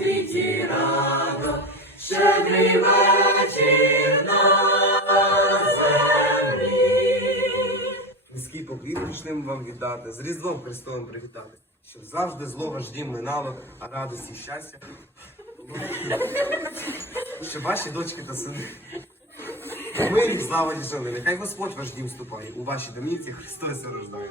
світі радо, щедрий вечір на землі. Низький поклін річним вам віддати, з Різдвом Христовим привітати, щоб завжди зло ваш дім минало, а радості і щастя. Що ваші дочки та сини. Мирі, слава діжили, нехай Господь ваш дім вступає. у ваші домівці Христос рождає.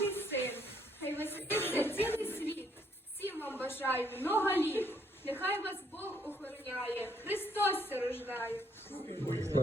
Божий син. Хай веселиться цілий світ. Всім вам бажаю много літ.